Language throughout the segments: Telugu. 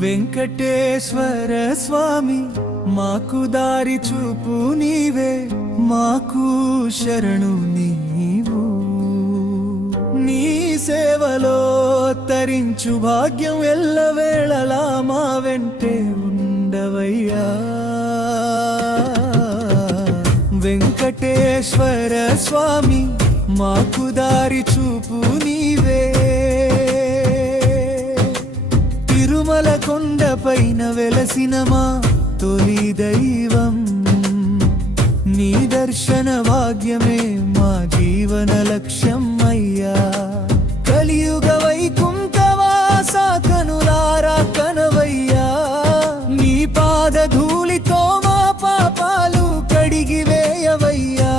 వెంకటేశ్వర స్వామి మాకు దారి చూపు నీవే మాకు శరణు నీవు. నీ సేవలో తరించు భాగ్యం ఎల్లవేళలా మా వెంటే ఉండవయ్యా. వెంకటేశ్వర స్వామి మాకు దారి చూపు నీ తిరుమల కొండపైన వెలసిన మా తొలి దైవం. నీ దర్శన భాగ్యమే మా జీవన లక్ష్యం అయ్యా. కలియుగ వైకుంఠవాస కనులారా కనవయ్యా. నీ పాద ధూళితో మా పాపాలు కడిగి వేయవయ్యా.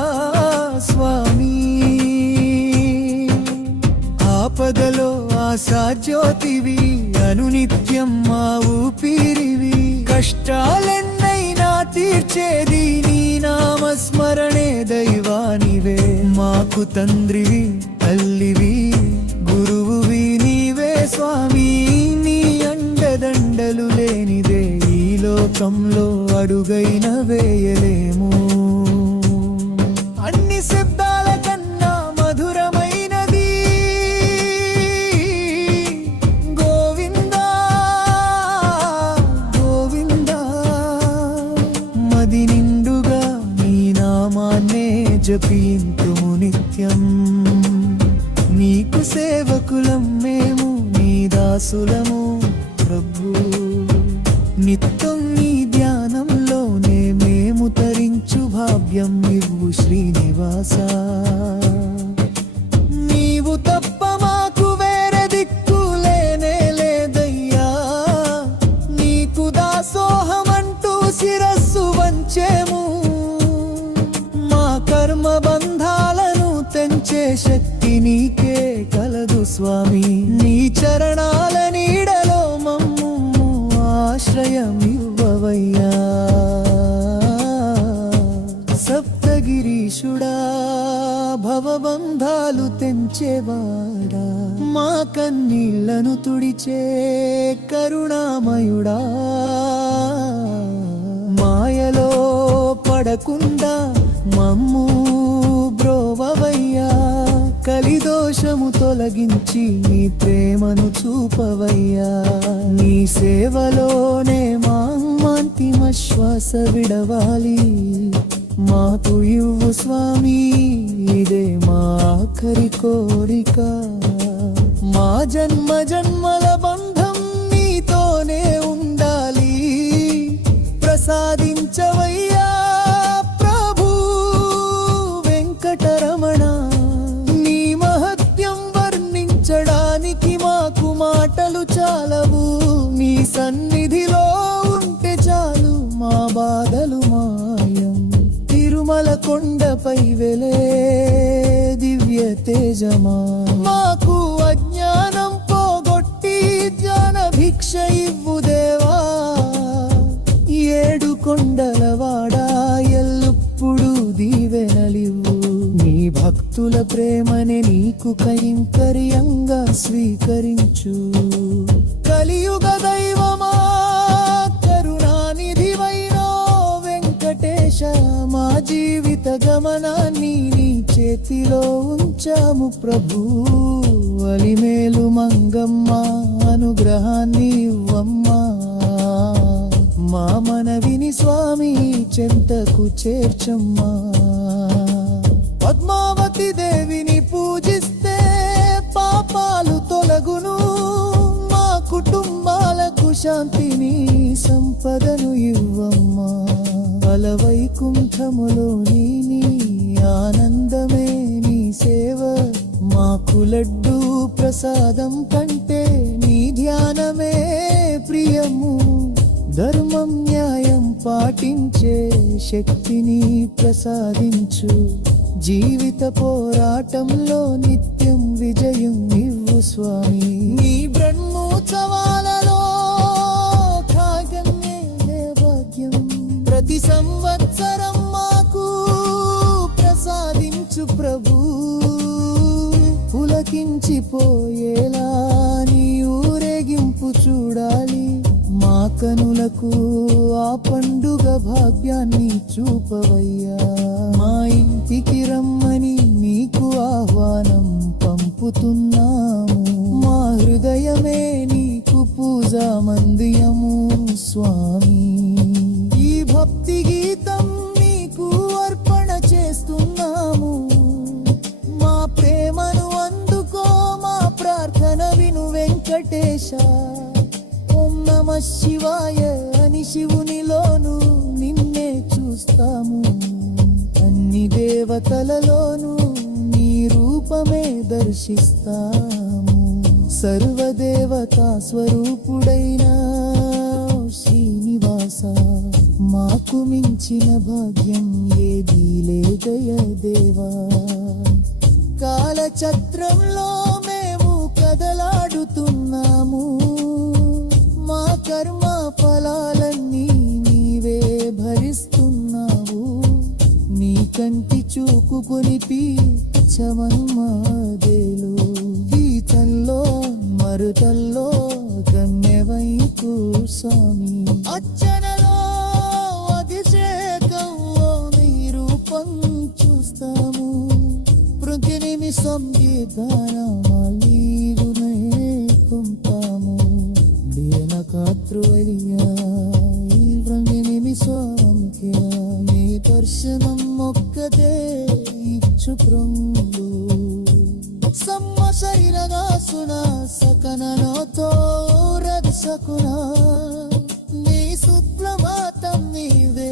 స్వామి ఆపదలో ఆశాజ్యోతివి నిత్యం మా ఊపిరివి కష్టాలెన్నైనా తీర్చేది నీ నామస్మరణే దైవానివే మాకు తండ్రివి తల్లివి గురువువి నీవే స్వామి. నీ అండదండలు లేనిదే ఈ లోకంలో అడుగైన వేయలేము. అన్ని జపింతుము నిత్యం. నీకు సేవకులం మేము నీ దాసులము ప్రభు. నిత్యం నీ శక్తి నీకే కలదు స్వామి. నీ చరణాల నీడలో మమ్ము ఆశ్రయమివ్వవయ్యా. సప్తగిరీషుడా భవబంధాలు తెంచేవాడా. మా కన్నీళ్ళను తుడిచే కరుణామయుడా. మాయలో పడకుండా మమ్ము కలిదోషము తొలగించి నీ ప్రేమను చూపవయ్యా. నీ సేవలోనే మా అంతిమ శ్వాస విడవాలి. మాకు ఇవ్వు స్వామి ఇదే మా ఆఖరి కోరిక. మా జన్మ జన్మల బంధం నీతోనే ఉండాలి. ప్రసాదించవయ్యా. కొండపై వెలే దివ్య తేజమా? మాకు అజ్ఞానం పోగొట్టి జ్ఞాన భిక్ష ఇవ్వు దేవా. ఏడు కొండలవాడా ఎల్లుప్పుడు దీవెనలివ్వు. నీ భక్తుల ప్రేమని నీకు కైంకర్యంగా స్వీకరించు. కలియుగ దైవమా కరుణానిధివైనో వెంకటేశ మా జీవ గమనాన్ని నీ చేతిలో ఉంచాము ప్రభు. అలిమేలు మంగమ్మ అనుగ్రహాన్ని ఇవ్వమ్మా. మా మనవిని స్వామి చెంతకు చేర్చమ్మా. పద్మావతి దేవిని పూజిస్తే పాపాలు తొలగును. మా కుటుంబాలకు శాంతిని సంపదను ఇవ్వమ్మా. బల వైకుంఠములోని నీ ఆనందమే నీ సేవ. మాకు లడ్డు ప్రసాదం కంటే నీ ధ్యానమే ప్రియము. ధర్మం న్యాయం పాటించే శక్తిని ప్రసాదించు. జీవిత పోరాటంలో నిత్యం విజయం ఇవ్వు స్వామి. నీ బ్రహ్మోత్సవాల ప్రతి సంవత్సరం మాకు ప్రసాదించు ప్రభు. పులకించిపోయేలా నీ ఊరేగింపు చూడాలి. కనులకు ఆ పండుగ భాగ్యాన్ని చూపవయ్యా. మా ఇంటికి రమ్మని నీకు ఆహ్వానం పంపుతున్నాము. మా హృదయమే నీకు పూజా మందియము స్వామి. శివాయ అని శివునిలోను నిన్నే చూస్తాము. అన్ని దేవతలలోను నీ రూపమే దర్శిస్తాము. సర్వదేవతా స్వరూపుడైన శ్రీనివాస మాకు మించిన భాగ్యం ఏదీ లేదయ దేవా. కాలచక్రంలో మేము కదలాడుతున్నాము. కర్మ ఫలాలన్నీ నీవే భరిస్తున్నావు. నీ కంటి చూపు కొనిపి చవన్మాదేలు గీతల్లో మరుతల్లో గమ్యవైపు స్వామి. అచ్చనలో అభిషేకంలో నీ రూపం చూస్తాము. ప్రతి నిమిషం గీతానం దర్శనం ఒక్కదే ఇచ్చు ప్రంగు సమ్మ శరీరగాసున సకననతో రక్షకున నీ సుప్రభాతం నీవే